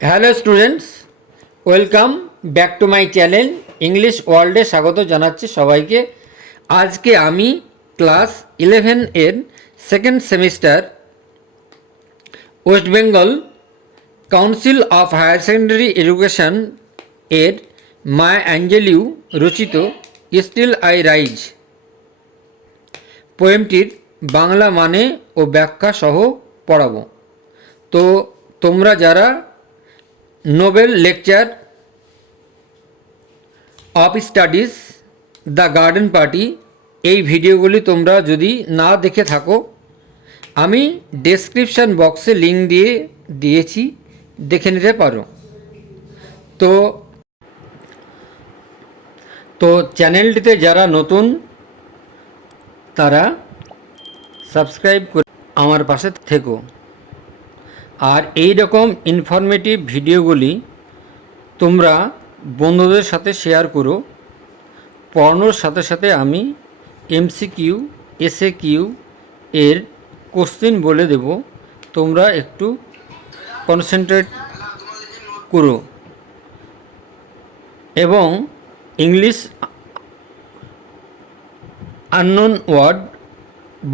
Hello students, welcome back to my channel English ওয়ার্ল্ডে স্বাগত জানাচ্ছি সবাইকে। আজকে আমি ক্লাস 11 এর second semester West Bengal Council of Higher Secondary Education এর মায়া অ্যাঞ্জেলিউ রচিত স্টিল আই রাইজ পোয়েমটির বাংলা মানে ও ব্যাখ্যা সহ পড়াবো। তো তোমরা যারা Nobel lecture of studies The Garden Party এই ভিডিওগুলি তোমরা যদি না দেখে থাকো, আমি ডেসক্রিপশান বক্সে লিঙ্ক দিয়েছি, দেখে নিতে পারো। তো তো চ্যানেলটিতে যারা নতুন তারা সাবস্ক্রাইব করে আমার পাশে থেকো। আর এই রকম ইনফরমেটিভ ভিডিওগুলি তোমরা বন্ধুদের সাথে শেয়ার করো। পড়ানোর সাথে সাথে আমি এমসিকিউ এসএকিউ এর কোশ্চেন বলে দেব, তোমরা একটু কনসেন্ট্রেট করো এবং ইংলিশ আননোন ওয়ার্ড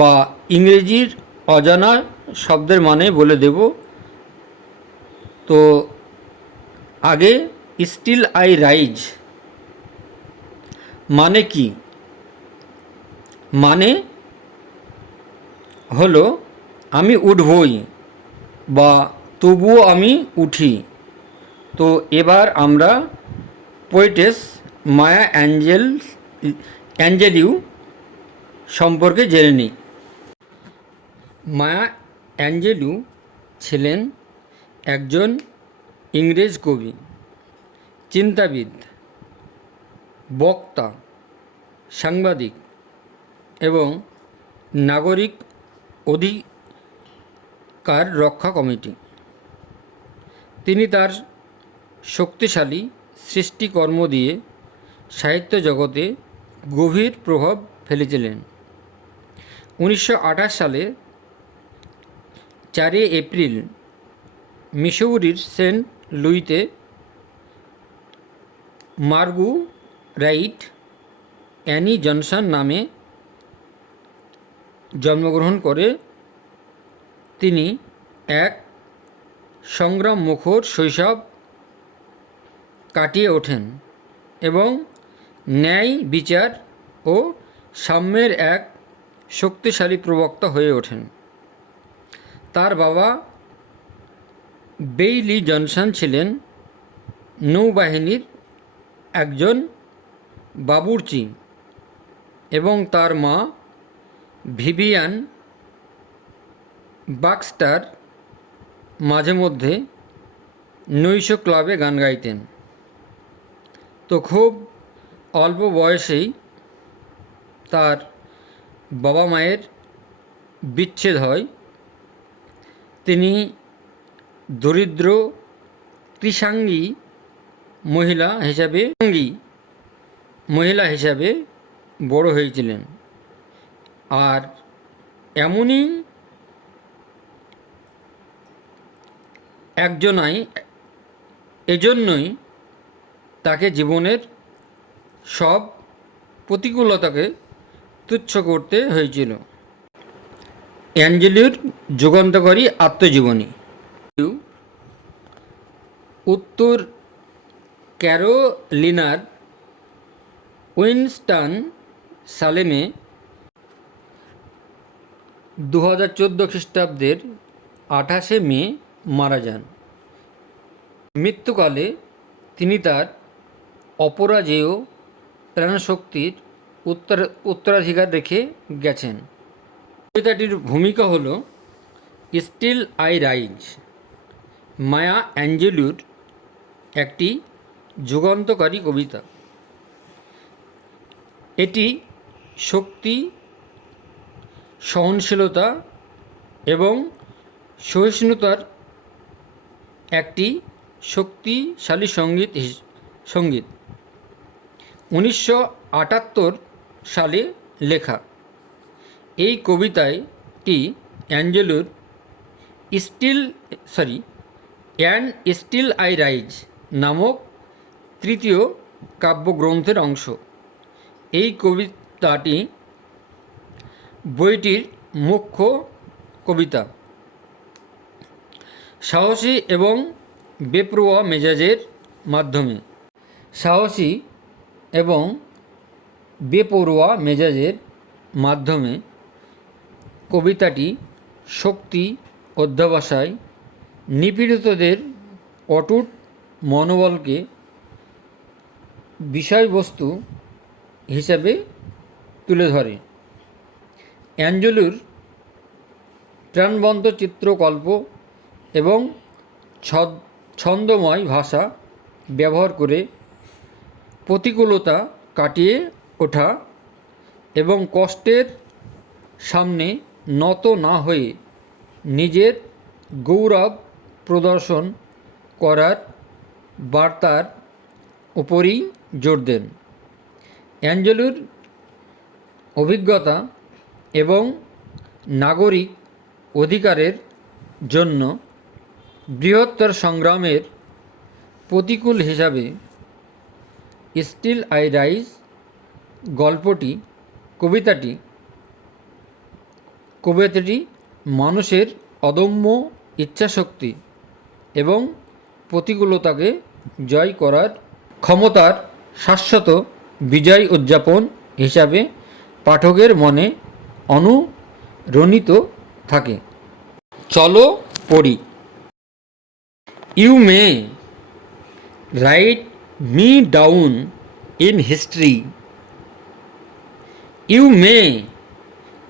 বা ইংরেজির অজানা শব্দের মানে বলে দেব। তো আগে স্টিল আই রাইজ মানে কি? মানে হলো আমি উঠবই বা তবুও আমি উঠি। তো এবার আমরা পোয়েটেস মায়া অ্যাঞ্জেলিউ সম্পর্কে জেনে নিই। মায়া অ্যাঞ্জেলিউ ছিলেন একজন ইংরেজ কবি, চিন্তাবিদ, বক্তা, সাংবাদিক এবং নাগরিক অধিকার রক্ষা কমিটি। তিনি তার শক্তিশালী সৃষ্টিকর্ম দিয়ে সাহিত্য জগতে গভীর প্রভাব ফেলেছিলেন। 1928 সালে 4 এপ্রিল মিসৌরির সেন্ট লুইতে মার্গুরাইট অ্যানি জনসন নামে জন্মগ্রহণ করে তিনি এক সংগ্রামমুখর শৈশব কাটিয়ে ওঠেন এবং ন্যায় বিচার ও সাম্যের এক শক্তিশালী প্রবক্তা হয়ে ওঠেন। তার বাবা বেইলি জনসন ছিলেন নৌবাহিনীর একজন বাবুর্চি এবং তার মা ভিভিয়ান বাক্সটার মাঝে মধ্যে নৈশ ক্লাবে গান গাইতেন। তো খুব অল্প বয়সেই তার বাবা মায়ের বিচ্ছেদ হয়। তিনি দরিদ্র কৃষাঙ্গী মহিলা হিসাবে বড় হয়েছিলেন। আর এজন্যই তাকে জীবনের সব প্রতিকূলতাকে তুচ্ছ করতে হয়েছিল। অ্যাঞ্জেলিউর যুগান্তকারী আত্মজীবনী। উত্তর ক্যারোলিনার উইনস্টন সালেমে 2014 খ্রিস্টাব্দের 28শে মে মারা যান। মৃত্যুকালে তিনি তার অপরাজেয় প্রাণশক্তির উত্তরাধিকার রেখে গেছেন। কবিতাটির ভূমিকা হল স্টিল আই রাইজ মায়া অ্যাঞ্জেলিউর একটি যুগান্তকারী কবিতা। এটি শক্তি, সহনশীলতা এবং সহিষ্ণুতার একটি শক্তিশালী সঙ্গীত। 1978 সালে লেখা এই কবিতাটি অ্যান্ড স্টিল আই রাইজ নামক তৃতীয় কাব্যগ্রন্থের অংশ। এই কবিতাটি বইটির মুখ্য কবিতা। সাহসী এবং বেপরোয়া মেজাজের মাধ্যমে সাহসী এবং বেপরোয়া মেজাজের মাধ্যমে কবিতাটি শক্তি অধ্যবসায় নিপীড়িতদের অটুট মনোবলকে বিষয়বস্তু হিসাবে তুলে ধরে। অ্যাঞ্জেলোর প্রাণবন্ত চিত্রকল্প এবং ছন্দময় ভাষা ব্যবহার করে প্রতিকূলতা কাটিয়ে ওঠা এবং কষ্টের সামনে নত না হয়ে নিজের গৌরব প্রদর্শন করার বার্তার উপরই জোর দেন। অ্যাঞ্জেলোর অভিজ্ঞতা এবং নাগরিক অধিকারের জন্য বৃহত্তর সংগ্রামের প্রতিকূল হিসাবে স্টিল আই রাইজ কবিতাটি মানুষের অদম্য ইচ্ছাশক্তি এবং প্রতিকূলতাকে জয় করার ক্ষমতার শাশ্বত বিজয় উদযাপন হিসাবে পাঠকের মনে অনুরণিত থাকে। চলো পড়ি। You may write me down in history. You may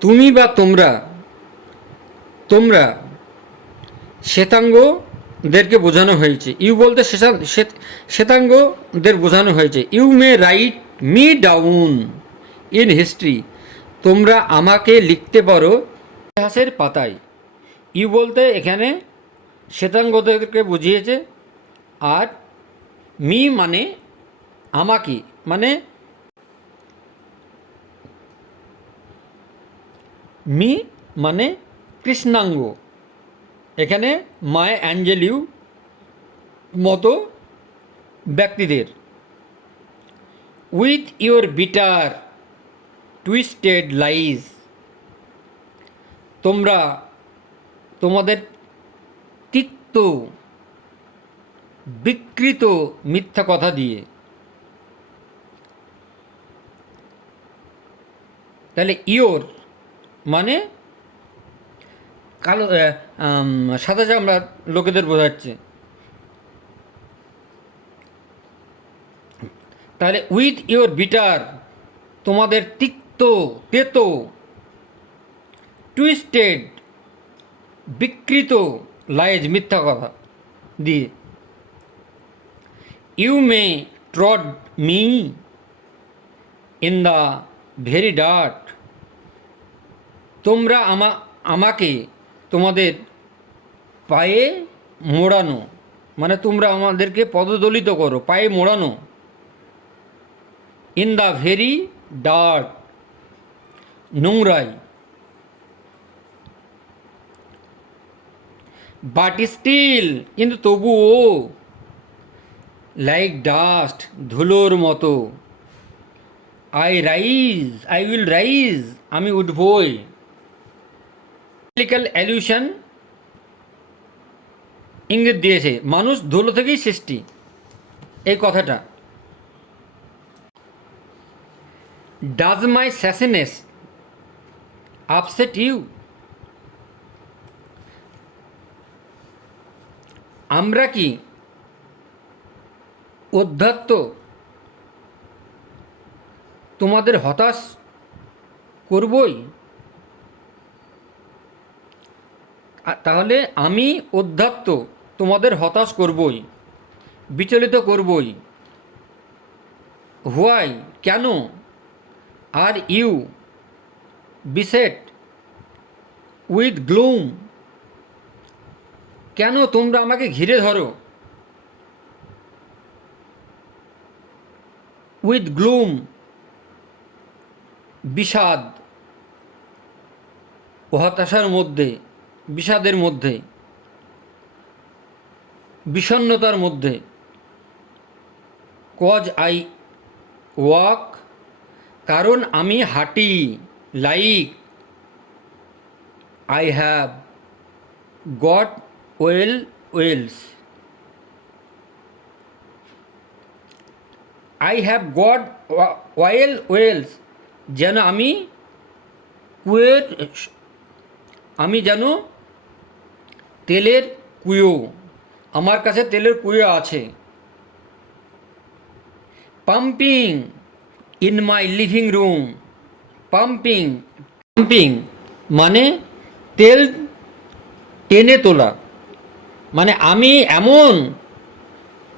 তুমি বা তোমরা শ্বেতাঙ্গদেরকে বোঝানো হয়েছে। ইউ বলতে শ্বেতাঙ্গদের বোঝানো হয়েছে। You may write me down in history তোমরা আমাকে লিখতে পারো ইতিহাসের পাতায়। ইউ বলতে এখানে শ্বেতাঙ্গদেরকে বুঝিয়েছে, আর মি মানে আমাকে, মানে মি মানে কৃষ্ণাঙ্গ। এখানে মায়া অ্যাঞ্জেলিউ মতো ব্যক্তিদের। With your bitter twisted lies তোমরা তোমাদের তিক্ত বিকৃত মিথ্যা কথা দিয়ে। তাহলে ইওর মানে কালো সাদা চামড়া লোকেদের বোঝাচ্ছে। তাহলে উইথ ইওর বিটার তোমাদের তিক্ত তেতো টুইস্টেড বিকৃত লাইজ মিথ্যা কথা দিয়ে। You may trod me in the very dirt তোমরা আমাকে তোমাদের পায়ে মোড়ানো, মানে তোমরা আমাদেরকে পদদলিত করো, পায়ে মোড়ানো। ইন দ্য ভেরি ডার্ট নোংরাই। বাট স্টিল কিন্তু তবুও লাইক ডাস্ট ধুলোর মতো। আই উইল রাইজ আমি উঠবই। বিবলিক্যাল অ্যালিউশন ইঙ্গিত দিয়েছে মানুষ ধুলো থেকেই সৃষ্টি, এই কথাটা। ডাজ মাই স্যাসিনেস আপসেট ইউ আমরা কি অধ্যাত্ম তোমাদের হতাশ করবই। তাহলে আমি অধ্যাত্ম তোমাদের হতাশ করবই, বিচলিত করবই। হোয়াই কেন। Are you beset with gloom কেন তোমরা আমাকে ঘিরে ধরো। উইথ গ্লুম বিষাদ ও হতাশার মধ্যে, বিষাদের মধ্যে। বিষণ্ণতার মধ্যে। কজ আই ওয়াক, কারণ আমি হাঁটি। Like I have got wells, I have got wells, যেন আমি কুয়ের, আমি যেন তেলের কুয়ো, আমার কাছে তেলের কুয়ো আছে। Pumping in my living room, pumping, pumping মানে তেল টেনে তোলা, মানে আমি এমন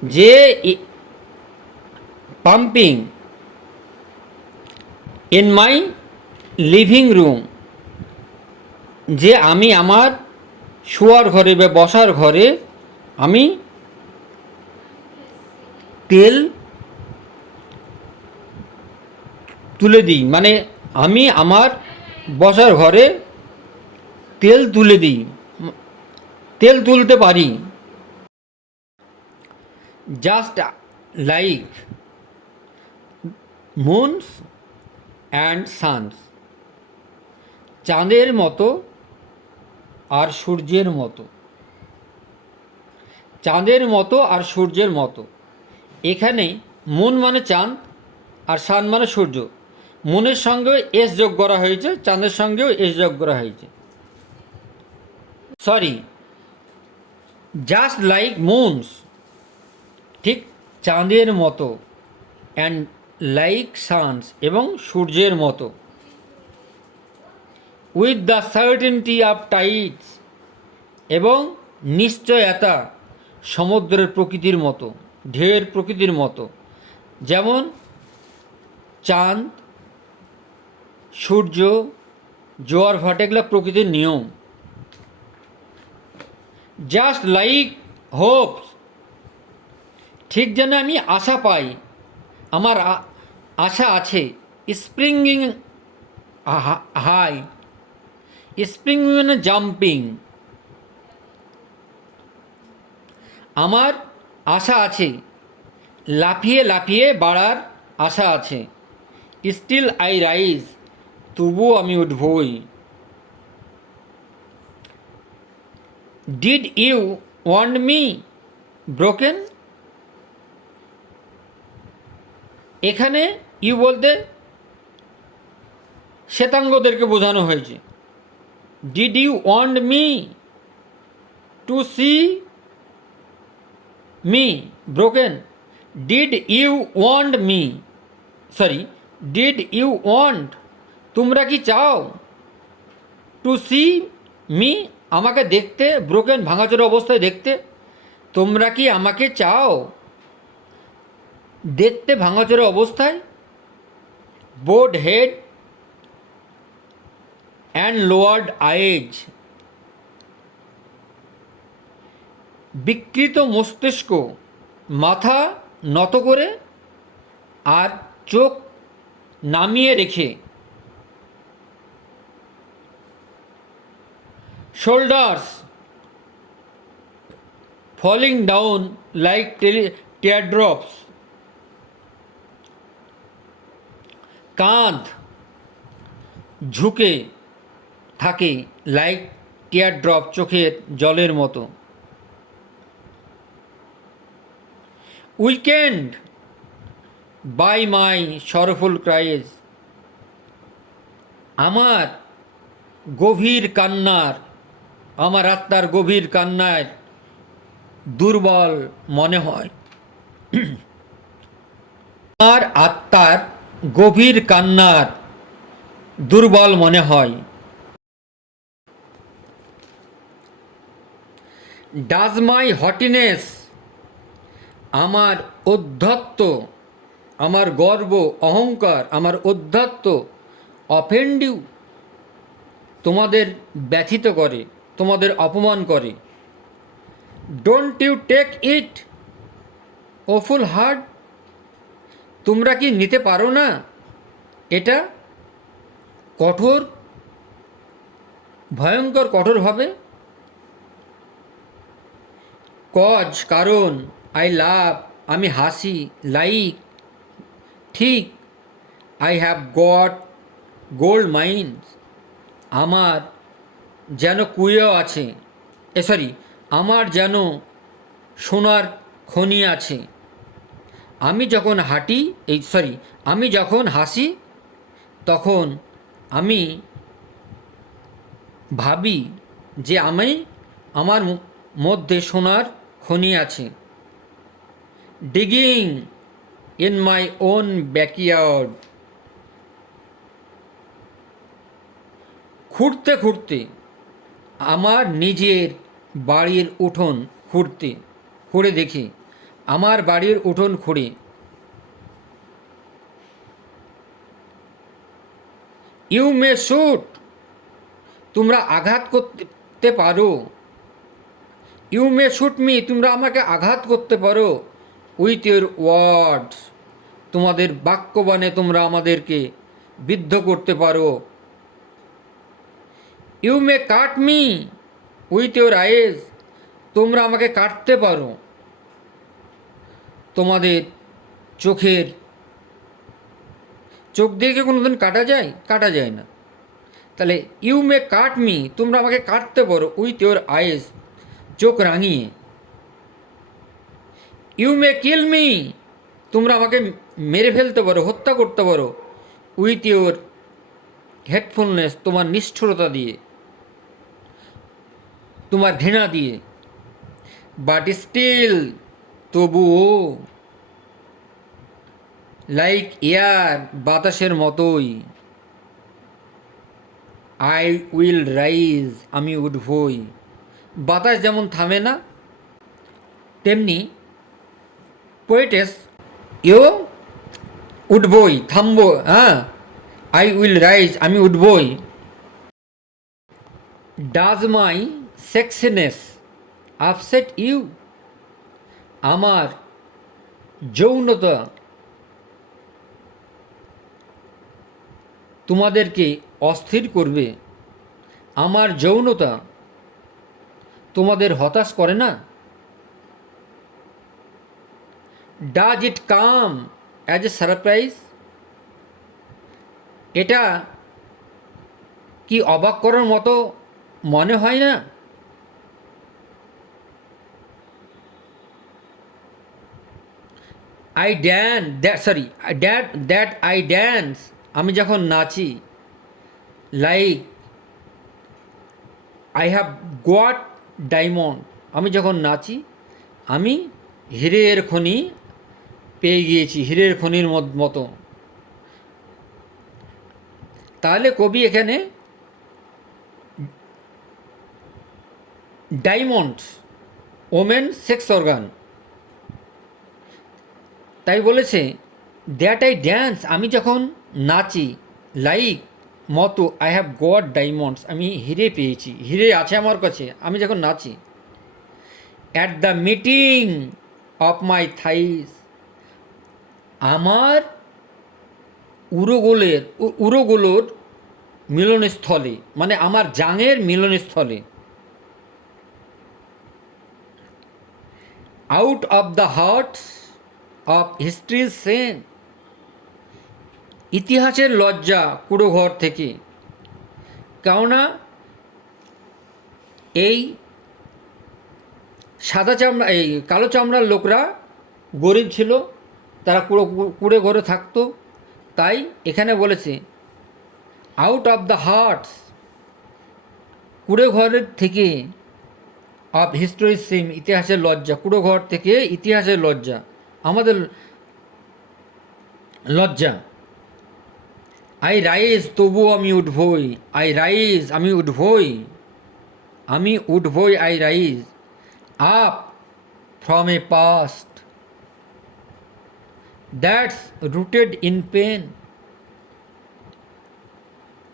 যে pumping in my living room, যে আমি আমার শোয়ার ঘরে বা বসার ঘরে আমি তেল তুলে দিই, মানে আমি আমার বসার ঘরে তেল তুলে দিই, তেল তুলতে পারি। Just like moons and suns, চাঁদের মতো আর সূর্যের মতো, চাঁদের মতো আর সূর্যের মতো। এখানে মুন মানে চাঁদ আর সান মানে সূর্য। মুনের সঙ্গেও এস যোগ করা হয়েছে, চাঁদের সঙ্গেও এস যোগ করা হয়েছে। সরি, জাস্ট লাইক মুনস, ঠিক চাঁদের মতো, অ্যান্ড লাইক সানস এবং সূর্যের মতো। With the certainty of Tides, এবং নিশ্চয়তা সমুদ্রের প্রকৃতির মতো, ঢেউয়ের প্রকৃতির মতো। যেমন চাঁদ, সূর্য, জোয়ার ভাটা, এগুলো প্রকৃতির নিয়ম। জাস্ট লাইক হোপস, ঠিক যেন আমি আশা পাই, আমার আশা আছে। স্প্রিংিং হাই, স্প্রিং মানে জাম্পিং, আমার আশা আছে, লাফিয়ে লাফিয়ে বাড়ার আশা আছে। স্টিল আই রাইজ, তবুও আমি উঠবই। Did you want me broken, এখানে ইউ বলতে শ্বেতাঙ্গদেরকে বোঝানো হয়েছে। Did you want me to see me broken, did you want me, sorry, did you want, তোমরা কি চাও, টু সি মি, আমাকে দেখতে, ব্রোকেন ভাঙাচোরা অবস্থায় দেখতে, তোমরা কি আমাকে চাও দেখতে ভাঙাচোরা অবস্থায়। Bowed head and lowered eyes, বিকৃত মস্তিষ্ক, মাথা নত করে আর চোখ নামিয়ে রেখে। Shoulders falling down like teardrops, কাঁধ ঝুঁকে থাকে লাইক টিয়ারড্রপ, চোখের জলের মতো। Weakened by my soulful cries, আমার গভীর কান্নার, আমার আত্মার গভীর কান্নায় দুর্বল মনে হয়, আমার আত্মার গভীর কান্নার দুর্বল মনে হয়। ডাজ মাই হটিনেস, আমার ঔদ্ধত্য, আমার গর্ব, অহংকার, আমার ঔদ্ধত্য, অফেন্ড ইউ, তোমাদের ব্যথিত করে, তোমাদের অপমান করে। Don't you take it awful hard, তোমরা কি নিতে পারো না এটা কঠোর, ভয়ঙ্কর কঠোরভাবে। কজ কারণ, আই লাভ আমি হাসি, লাইক ঠিক, I have goat gold mines আমার যেন কুয়ো আছে, সরি, আমার যেন সোনার খনি আছে। আমি যখন আমি যখন হাসি তখন আমি ভাবি যে আমার মধ্যে সোনার খনি আছে। Digging in my own backyard খুঁড়তে খুঁড়তে আমার নিজের বাড়ির উঠোন খুঁড়ে দেখি, আমার বাড়ির উঠোন খুঁড়ে। ইউ মে শুট তোমরা আঘাত করতে পারো, ইউ মে শুট মি তোমরা আমাকে আঘাত করতে পারো, উইথ ইউর ওয়ার্ডস তোমাদের বাক্যবাণে তোমরা আমাদেরকে বিদ্ধ করতে পারো। You may cut me with your eyes তোমরা আমাকে কাটতে পারো তোমাদের চোখ দিয়ে কি কোনোদিন কাটা যায় না। তাহলে ইউ মে কাট মি তোমরা আমাকে কাটতে পারো, উইথ ইউর আইজ চোখ রাঙিয়ে। ইউ মে কিল মি তোমরা আমাকে মেরে ফেলতে পারো, হত্যা করতে পারো, উইথ ইউর হেটফুলনেস তোমার নিষ্ঠুরতা দিয়ে, তোমার ঘৃণা দিয়ে। বাট স্টিল তবুও, লাইক এয়ার বাতাসের মতোই, আই উইল রাইজ আমি উঠবই। বাতাস যেমন থামে না তেমনি পোয়েটেস ইউ উঠবই, থামবো, হ্যাঁ, আই উইল রাইজ আমি উঠবই। ডাজ মাই সেক্সিনেস আপসেট ইউ আমার যৌনতা তোমাদেরকে অস্থির করবে, আমার যৌনতা তোমাদের হতাশ করে না। Does it come as a surprise এটা কি অবাক করার মতো মনে হয় না। আই দ্যাট আই ড্যান্স আমি যখন নাচি, like I have goat diamond আমি যখন নাচি আমি হীরের খনি পেয়ে গিয়েছি, হীরের খনির মতো। তাহলে কবি এখানে ডায়মন্ডস ওমেন সেক্স অর্গান তাই বলেছে, দ্যাট আই ড্যান্স আমি যখন নাচি, লাইক মতো, আই হ্যাভ গট ডায়মন্ডস আমি হিরে পেয়েছি, হিরে আছে আমার কাছে আমি যখন নাচি। At the meeting of my thighs আমার উরোগুলোর মিলনস্থলে, মানে আমার জাঙের মিলনস্থলে। Out of the huts of history's shame ইতিহাসের লজ্জা কুড়োঘর থেকে। কেননা এই কালো চামড়ার লোকরা গরিব ছিল, তারা কুড়ে ঘরে থাকতো, তাই এখানে বলেছে আউট অফ দ্য হার্টস কুড়ে ঘরের থেকে, অফ হিস্টোরি সিম ইতিহাসের লজ্জা, কুড়ো ঘর থেকে ইতিহাসের লজ্জা, আমাদের লজ্জা। আই রাইজ তবুও আমি উঠবই, আই রাইজ আমি উঠবই, I rise up from a past that's rooted in pain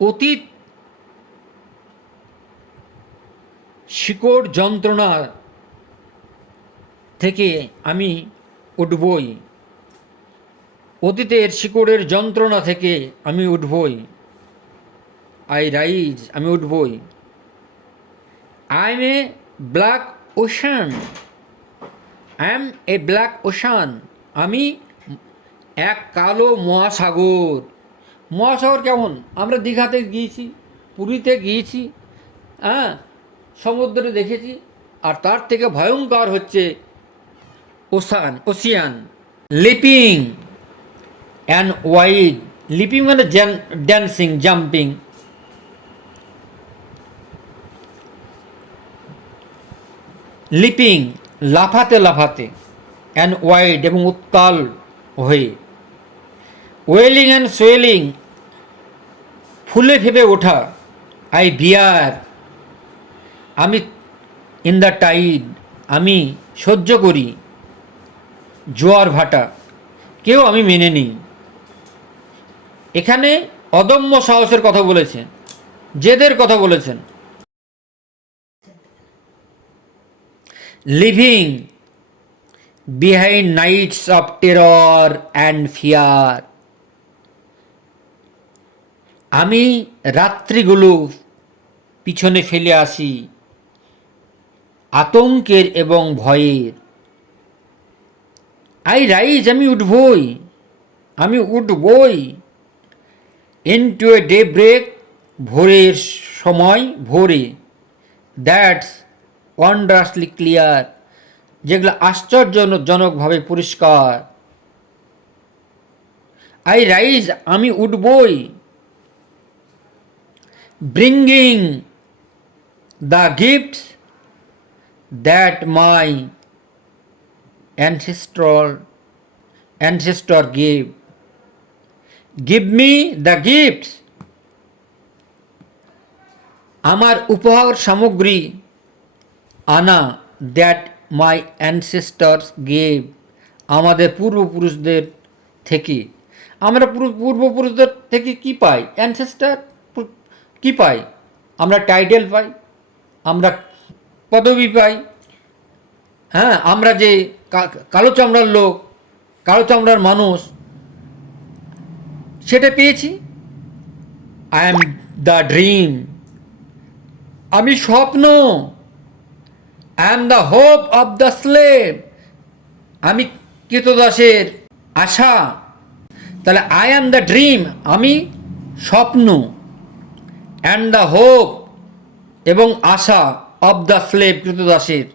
অতীত শিকড় যন্ত্রণা থেকে আমি উঠবই, অতীতের শিকড়ের যন্ত্রণা থেকে আমি উঠবই, আই রাইজ আমি উঠবই। I am a black ocean I am a black ocean, আমি এক কালো মহাসাগর। মহাসাগর কেমন? আমরা দীঘাতে গিয়েছি, পুরীতে গিয়েছি, হ্যাঁ, সমুদ্রে দেখেছি। আর তার থেকে ভয়ঙ্কর হচ্ছে Ocean. Leaping and wide, leaping মানে ড্যান্সিং, জাম্পিং, লিপিং লাফাতে লাফাতে, অ্যান্ড ওয়াইড এবং উত্তাল হয়ে, ওয়েলিং অ্যান্ড সোয়েলিং ফুলে ফেপে ওঠা, আই বিয়ার আমি, ইন দ্য টাইড আমি সহ্য করি, জোয়ার ভাটা কেউ আমি মেনে নিই। এখানে অদম্য সাহসের কথা বলেছেন, জেদের কথা বলেছেন। Living behind nights of terror and fear, আমি রাত্রিগুলো পিছনে ফেলে আসি আতঙ্কের এবং ভয়ের। আই রাইজ আমি উঠবই, আমি উঠবই, ইনটু এ ডে ব্রেক ভোরের সময়, ভোরে, দ্যাটস ওয়ান্ডারসলি ক্লিয়ার যেগুলো আশ্চর্যজনকভাবে পরিষ্কার। আই রাইজ আমি উঠবই, bringing the gifts that my ancestor gave, give me the gifts, আমার উপহার সামগ্রী আনা, দ্যাট মাই অ্যানসেস্টার্স গেভ, আমাদের পূর্বপুরুষদের থেকে। আমরা পূর্বপুরুষদের থেকে কি পাই? অ্যানসেস্টার কি পাই? আমরা টাইটেল পাই, আমরা পদবি পাই, হ্যাঁ, আমরা যে কালো চামড়ার লোক, কালো চামড়ার মানুষ, সেটা পেয়েছি। আই অ্যাম দ্য ড্রিম, আমি স্বপ্ন। I am the hope of the slave, আমি কৃতদাসের আশা। তাহলে আই অ্যাম দ্য ড্রিম, আমি স্বপ্ন, অ্যান্ড দ্য হোপ এবং আশা, অফ দ্য স্লেভ কৃতদাসের।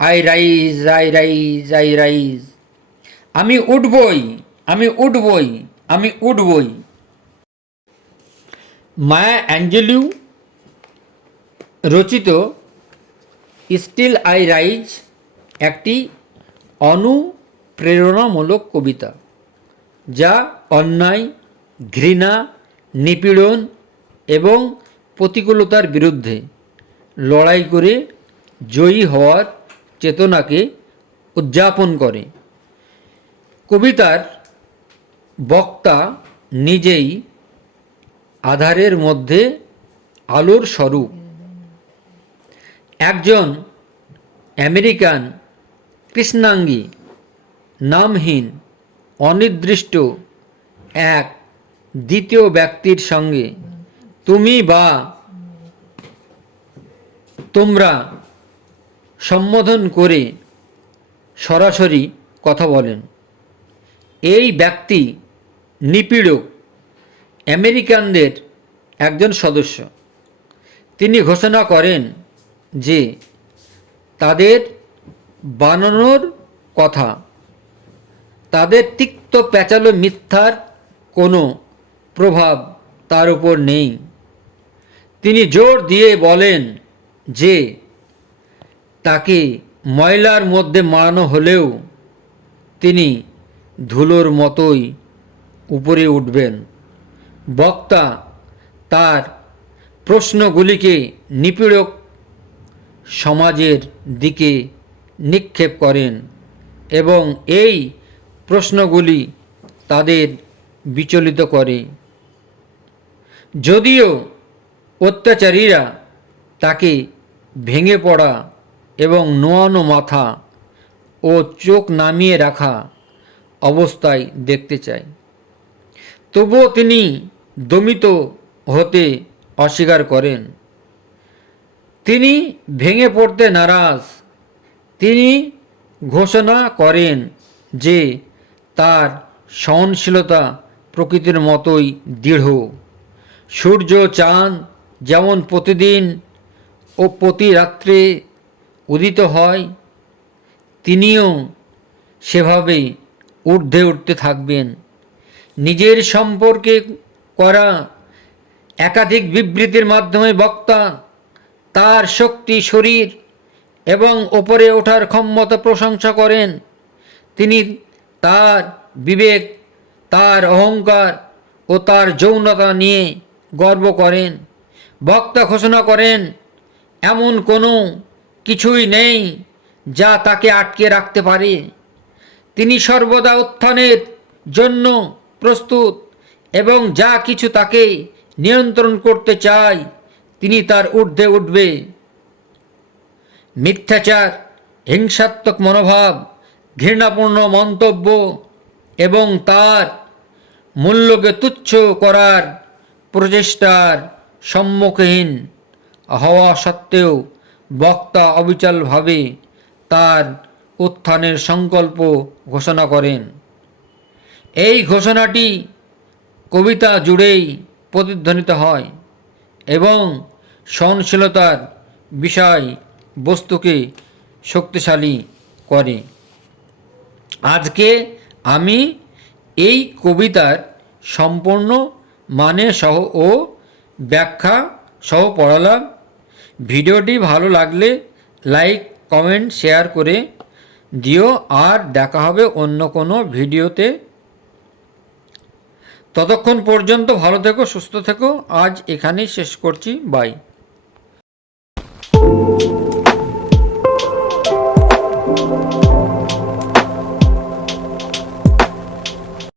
I rise I rise I rise, আমি উঠবই, আমি উঠবই, আমি উঠবই। মায়া অ্যাঞ্জেলু রচিত স্টিল আই রাইজ একটি অনুপ্রেরণামূলক কবিতা, যা অন্যায়, ঘৃণা, নিপীড়ন এবং প্রতিকূলতার বিরুদ্ধে লড়াই করে জয়ী হওয়ার চেতনাকে উদযাপন করে। কবিতার বক্তা নিজেই আধারের মধ্যে আলোর স্বরূপ। একজন আমেরিকান কৃষ্ণাঙ্গী, নামহীন, অনির্দিষ্ট এক দ্বিতীয় ব্যক্তির সঙ্গে তুমি বা তোমরা সম্বোধন করে সরাসরি কথা বলেন। এই ব্যক্তি নিপীড়ক আমেরিকানদের একজন সদস্য। তিনি ঘোষণা করেন যে তাদের বানানোর কথা, তাদের তিক্ত প্যাঁচালো মিথ্যার কোনো প্রভাব তার উপর নেই। তিনি জোর দিয়ে বলেন যে তাকে ময়লার মধ্যে মারানো হলেও তিনি ধুলোর মতোই উপরে উঠবেন। বক্তা তার প্রশ্নগুলিকে নিপীড়ক সমাজের দিকে নিক্ষেপ করেন এবং এই প্রশ্নগুলি তাদের বিচলিত করে। যদিও অত্যাচারীরা তাকে ভেঙে পড়া এবং নোয়ানো মাথা ও চোখ নামিয়ে রাখা অবস্থায় দেখতে চায়, তবুও তিনি দমিত হতে অস্বীকার করেন। তিনি ভেঙে পড়তে নারাজ। তিনি ঘোষণা করেন যে তার সহনশীলতা প্রকৃতির মতোই দৃঢ়। সূর্য চাঁদ যেমন প্রতিদিন ও প্রতি রাত্রে উদিত হয়, তিনিও সেভাবে ঊর্ধ্বে উঠতে থাকবেন। নিজের সম্পর্কে করা একাধিক বিবৃতির মাধ্যমে বক্তা তার শক্তি, শরীর এবং ওপরে ওঠার ক্ষমতা প্রশংসা করেন। তিনি তার বিবেক, তার অহংকার ও তার যৌনতা নিয়ে গর্ব করেন। বক্তা ঘোষণা করেন, এমন কোনো কিছুই নেই যা তাকে আটকে রাখতে পারে। তিনি সর্বদা উত্থানের জন্য প্রস্তুত এবং যা কিছু তাকে নিয়ন্ত্রণ করতে চায় তিনি তার ঊর্ধ্বে উঠবে। মিথ্যাচার, হিংসাত্মক মনোভাব, ঘৃণাপূর্ণ মন্তব্য এবং তার মূল্যকে তুচ্ছ করার প্রচেষ্টার সম্মুখীন হওয়া সত্ত্বেও বক্তা অবিচলভাবে তার উত্থানের সংকল্প ঘোষণা করেন। এই ঘোষণাটি কবিতা জুড়েই প্রতিধ্বনিত হয় এবং সহনশীলতার বিষয় বস্তুকে শক্তিশালী করে। আজকে আমি এই কবিতার সম্পূর্ণ মানে সহ ও ব্যাখ্যা সহ পড়ালাম। ভিডিওটি ভালো লাগলে লাইক, কমেন্ট, শেয়ার করে দিও। আর দেখা হবে অন্য কোনো ভিডিওতে। ততক্ষণ পর্যন্ত ভালো থেকো, সুস্থ থেকো। আজ এখানেই শেষ করছি। বাই।